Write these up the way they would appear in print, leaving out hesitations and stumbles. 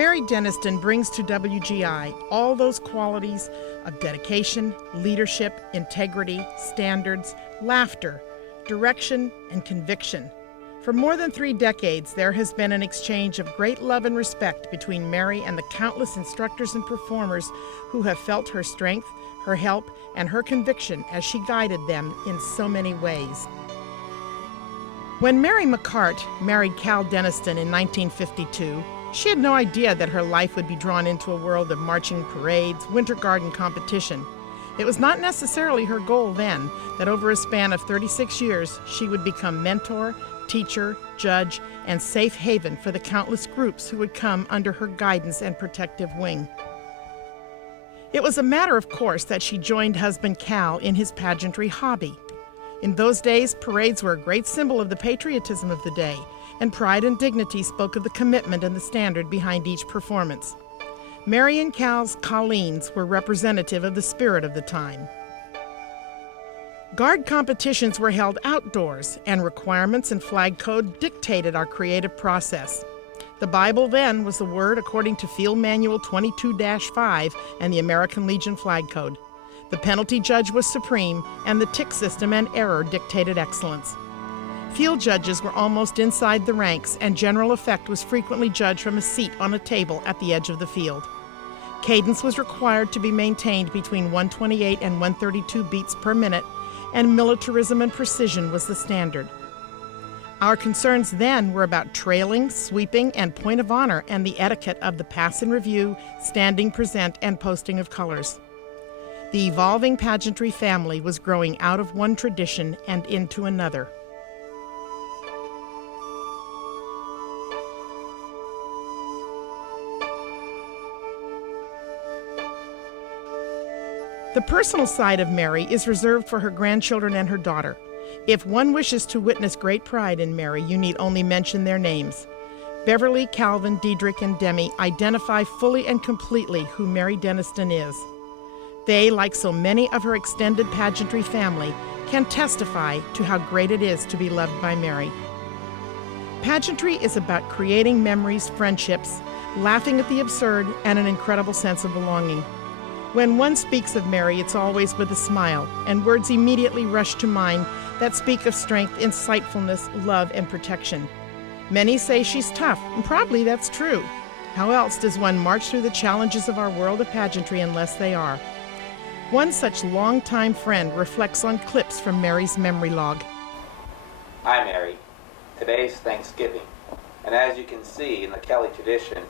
Mary Denniston brings to WGI all those qualities of dedication, leadership, integrity, standards, laughter, direction, and conviction. For more than 3 decades, there has been an exchange of great love and respect between Mary and the countless instructors and performers who have felt her strength, her help, and her conviction as she guided them in so many ways. When Mary McCart married Cal Denniston in 1952, she had no idea that her life would be drawn into a world of marching parades, winter garden competition. It was not necessarily her goal then that over a span of 36 years, she would become mentor, teacher, judge, and safe haven for the countless groups who would come under her guidance and protective wing. It was a matter of course that she joined husband Cal in his pageantry hobby. In those days, parades were a great symbol of the patriotism of the day, and pride and dignity spoke of the commitment and the standard behind each performance. Mary and Cal's Colleens were representative of the spirit of the time. Guard competitions were held outdoors, and requirements and flag code dictated our creative process. The Bible then was the word according to Field Manual 22-5 and the American Legion Flag Code. The penalty judge was supreme, and the tick system and error dictated excellence. Field judges were almost inside the ranks, and general effect was frequently judged from a seat on a table at the edge of the field. Cadence was required to be maintained between 128 and 132 beats per minute, and militarism and precision was the standard. Our concerns then were about trailing, sweeping, and point of honor, and the etiquette of the pass and review, standing present, and posting of colors. The evolving pageantry family was growing out of one tradition and into another. The personal side of Mary is reserved for her grandchildren and her daughter. If one wishes to witness great pride in Mary, you need only mention their names. Beverly, Calvin, Diedrich, and Demi identify fully and completely who Mary Denniston is. They, like so many of her extended pageantry family, can testify to how great it is to be loved by Mary. Pageantry is about creating memories, friendships, laughing at the absurd, and an incredible sense of belonging. When one speaks of Mary, it's always with a smile, and words immediately rush to mind that speak of strength, insightfulness, love, and protection. Many say she's tough, and probably that's true. How else does one march through the challenges of our world of pageantry unless they are? One such longtime friend reflects on clips from Mary's memory log. Hi, Mary. Today's Thanksgiving, and as you can see in the Kelly tradition,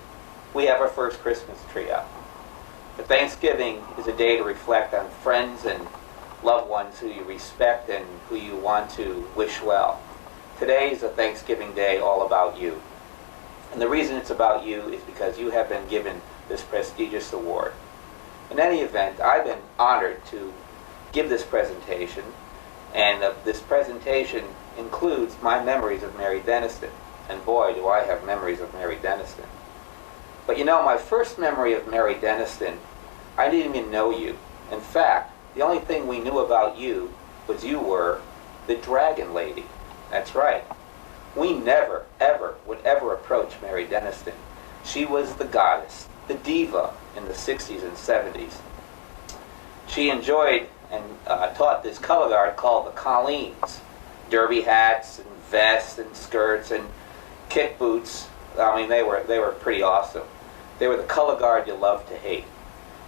we have our first Christmas tree up. But Thanksgiving is a day to reflect on friends and loved ones who you respect and who you want to wish well. Today is a Thanksgiving day all about you. And the reason it's about you is because you have been given this prestigious award. In any event, I've been honored to give this presentation, and this presentation includes my memories of Mary Denniston. And boy, do I have memories of Mary Denniston. But you know, my first memory of Mary Denniston, I didn't even know you. In fact, the only thing we knew about you was you were the Dragon Lady. That's right. We never, ever, would ever approach Mary Denniston. She was the goddess, the diva in the 60s and 70s. She enjoyed and taught this color guard called the Colleens. Derby hats and vests and skirts and kick boots. I mean, they were pretty awesome. They were the color guard you love to hate.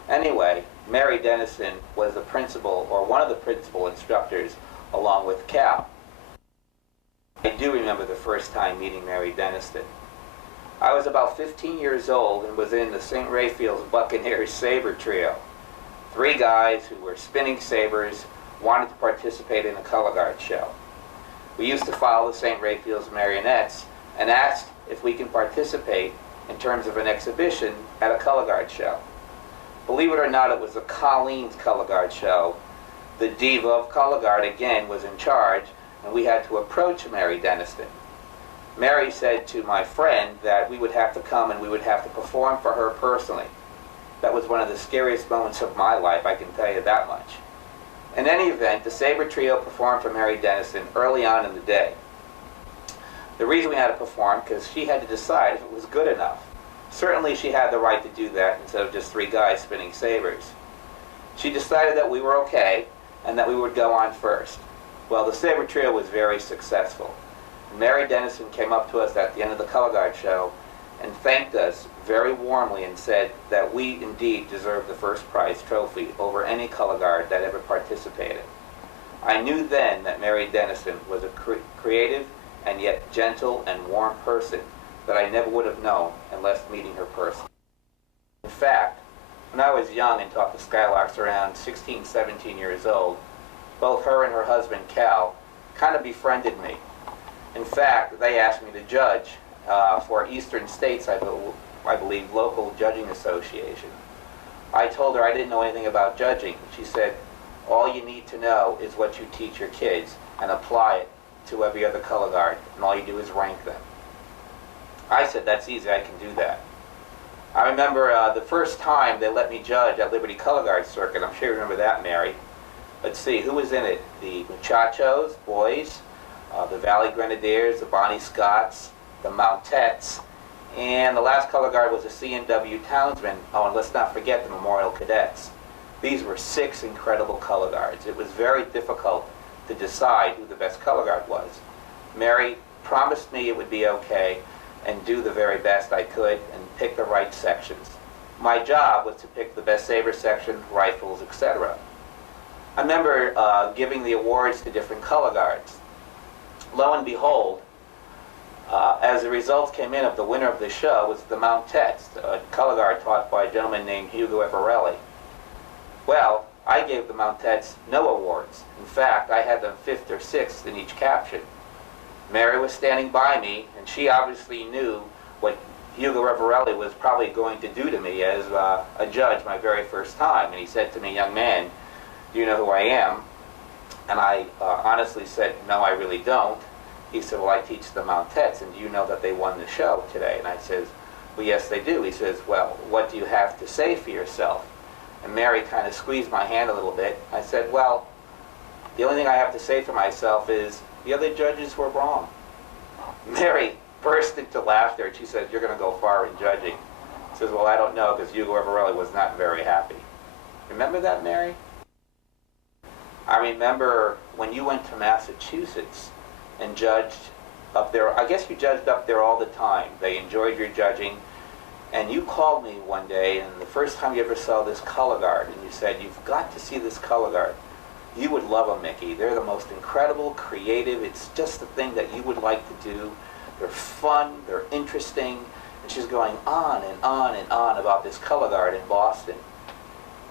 Anyway, Mary Denniston was the principal, or one of the principal instructors, along with Cal. I do remember the first time meeting Mary Denniston. I was about 15 years old and was in the St. Raphael's Buccaneers Saber Trio. 3 guys who were spinning sabers wanted to participate in a color guard show. We used to follow the St. Raphael's marionettes and asked if we can participate in terms of an exhibition at a color guard show. Believe it or not, it was the Colleen's color guard show. The diva of color guard, again, was in charge, and we had to approach Mary Denniston. Mary said to my friend that we would have to come and we would have to perform for her personally. That was one of the scariest moments of my life, I can tell you that much. In any event, the Saber Trio performed for Mary Denniston early on in the day. The reason we had to perform, because she had to decide if it was good enough. Certainly she had the right to do that instead of just three guys spinning sabers. She decided that we were okay and that we would go on first. Well, the saber trio was very successful. Mary Denniston came up to us at the end of the color guard show and thanked us very warmly and said that we indeed deserved the first prize trophy over any color guard that ever participated. I knew then that Mary Denniston was a creative and yet gentle and warm person that I never would have known unless meeting her personally. In fact, when I was young and taught the Skylarks around 16, 17 years old, both her and her husband Cal kind of befriended me. In fact, they asked me to judge for Eastern States, I believe, local judging association. I told her I didn't know anything about judging. She said, all you need to know is what you teach your kids and apply it to every other color guard, and all you do is rank them. I said, that's easy, I can do that. I remember the first time they let me judge at Liberty Color Guard Circuit. I'm sure you remember that, Mary. Let's see, who was in it? The Muchachos, boys, the Valley Grenadiers, the Bonnie Scotts, the Mountettes, and the last color guard was the C&W Townsmen. Oh, and let's not forget the Memorial Cadets. These were 6 incredible color guards. It was very difficult to decide who the best color guard was. Mary promised me it would be okay and do the very best I could and pick the right sections. My job was to pick the best saber section, rifles, etc. I remember giving the awards to different color guards. Lo and behold, as the results came in of the winner of the show was the Mountettes, a color guard taught by a gentleman named Hugo Everelli. Well, I gave the Mountettes no awards. In fact, I had them 5th or 6th in each caption. Mary was standing by me, and she obviously knew what Hugo Everelli was probably going to do to me as a judge my very first time. And he said to me, young man, do you know who I am? And I honestly said, no, I really don't. He said, well, I teach the Mountettes, and do you know that they won the show today? And I says, well, yes, they do. He says, well, what do you have to say for yourself? And Mary kind of squeezed my hand a little bit. I said, well, the only thing I have to say for myself is the other judges were wrong. Mary burst into laughter, and she said, you're going to go far in judging. She says, well, I don't know, because Hugo Everelli was not very happy. Remember that, Mary? I remember when you went to Massachusetts and judged up there. I guess you judged up there all the time. They enjoyed your judging. And you called me one day, and the first time you ever saw this color guard, and you said, you've got to see this color guard. You would love them, Mickey. They're the most incredible, creative. It's just the thing that you would like to do. They're fun, they're interesting. And she's going on and on and on about this color guard in Boston.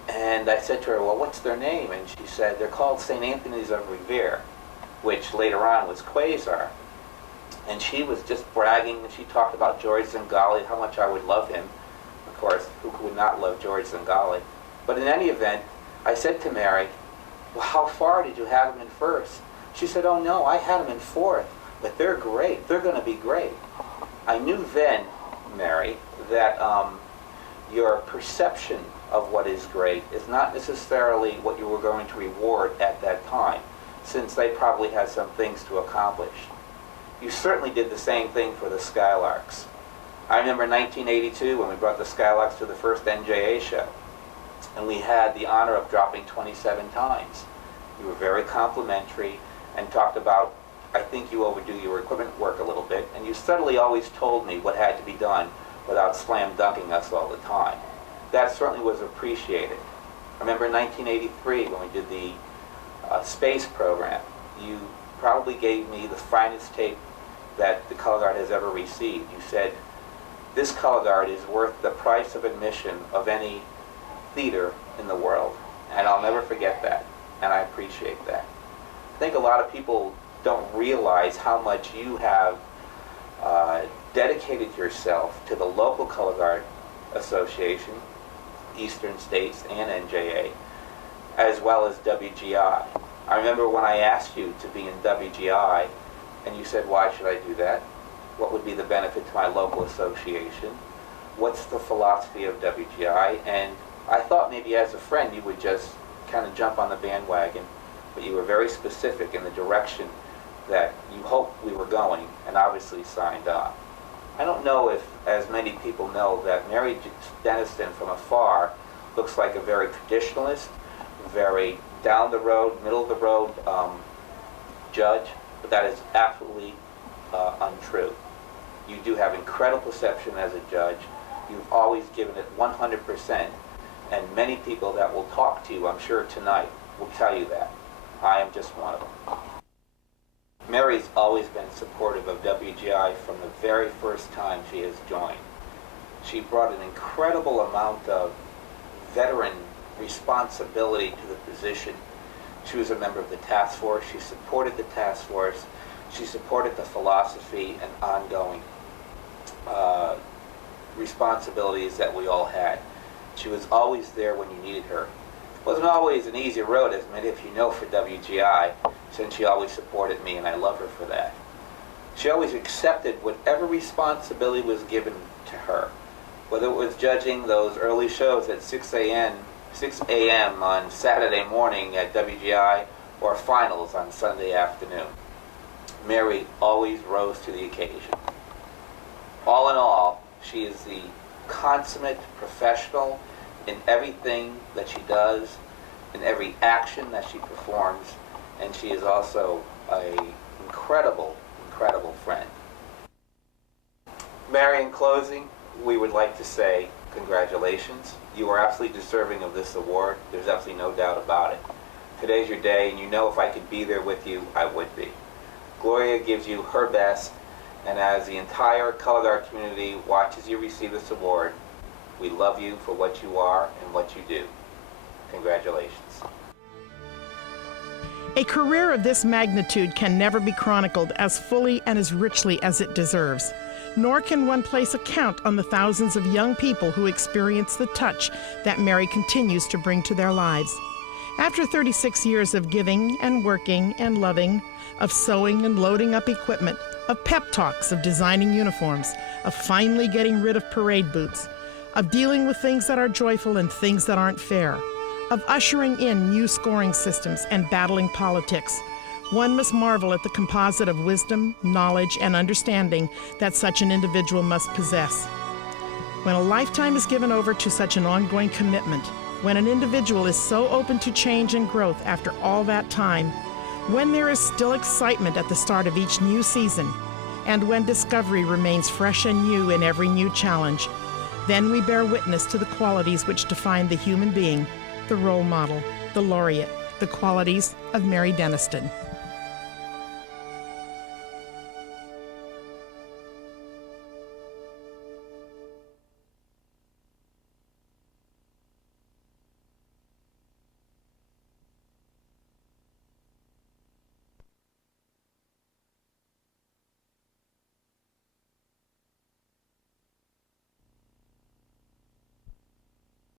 And I said to her, well, what's their name? And she said, they're called St. Anthony's of Revere, which later on was Quasar. And she was just bragging, and she talked about George Zingali, how much I would love him. Of course, who would not love George Zingali? But in any event, I said to Mary, well, how far did you have him in first? She said, oh no, I had him in 4th, but they're great. They're going to be great. I knew then, Mary, that your perception of what is great is not necessarily what you were going to reward at that time, since they probably had some things to accomplish. You certainly did the same thing for the Skylarks. I remember 1982 when we brought the Skylarks to the first NJA show, and we had the honor of dropping 27 times. You were very complimentary and talked about, I think you overdo your equipment work a little bit, and you subtly always told me what had to be done without slam dunking us all the time. That certainly was appreciated. I remember 1983 when we did the space program. You probably gave me the finest tape that the color guard has ever received. You said, this color guard is worth the price of admission of any theater in the world. And I'll never forget that, and I appreciate that. I think a lot of people don't realize how much you have dedicated yourself to the local color guard association, Eastern States and NJA, as well as WGI. I remember when I asked you to be in WGI, and you said, why should I do that? What would be the benefit to my local association? What's the philosophy of WGI? And I thought maybe as a friend you would just kind of jump on the bandwagon, but you were very specific in the direction that you hoped we were going, and obviously signed on. I don't know if as many people know that Mary Denniston from afar looks like a very traditionalist, very down the road, middle of the road judge, but that is absolutely untrue. You do have incredible perception as a judge. You've always given it 100%, and many people that will talk to you, I'm sure tonight, will tell you that. I am just one of them. Mary's always been supportive of WGI from the very first time she has joined. She brought an incredible amount of veteran responsibility to the position. She was a member of the task force. She supported the task force. She supported the philosophy and ongoing responsibilities that we all had. She was always there when you needed her. It wasn't always an easy road, as many of you know, for WGI, since she always supported me, and I love her for that. She always accepted whatever responsibility was given to her, whether it was judging those early shows at 6 a.m. on Saturday morning at WGI or finals on Sunday afternoon. Mary always rose to the occasion. All in all, she is the consummate professional in everything that she does, in every action that she performs, and she is also an incredible, incredible friend. Mary, in closing, we would like to say congratulations. You are absolutely deserving of this award. There's absolutely no doubt about it. Today's your day, and you know if I could be there with you, I would be. Gloria gives you her best, and as the entire Color Guard community watches you receive this award, we love you for what you are and what you do. Congratulations. A career of this magnitude can never be chronicled as fully and as richly as it deserves. Nor can one place a count on the thousands of young people who experience the touch that Mary continues to bring to their lives. After 36 years of giving and working and loving, of sewing and loading up equipment, of pep talks, of designing uniforms, of finally getting rid of parade boots, of dealing with things that are joyful and things that aren't fair, of ushering in new scoring systems and battling politics, one must marvel at the composite of wisdom, knowledge, and understanding that such an individual must possess. When a lifetime is given over to such an ongoing commitment, when an individual is so open to change and growth after all that time, when there is still excitement at the start of each new season, and when discovery remains fresh and new in every new challenge, then we bear witness to the qualities which define the human being, the role model, the laureate, the qualities of Mary Denniston.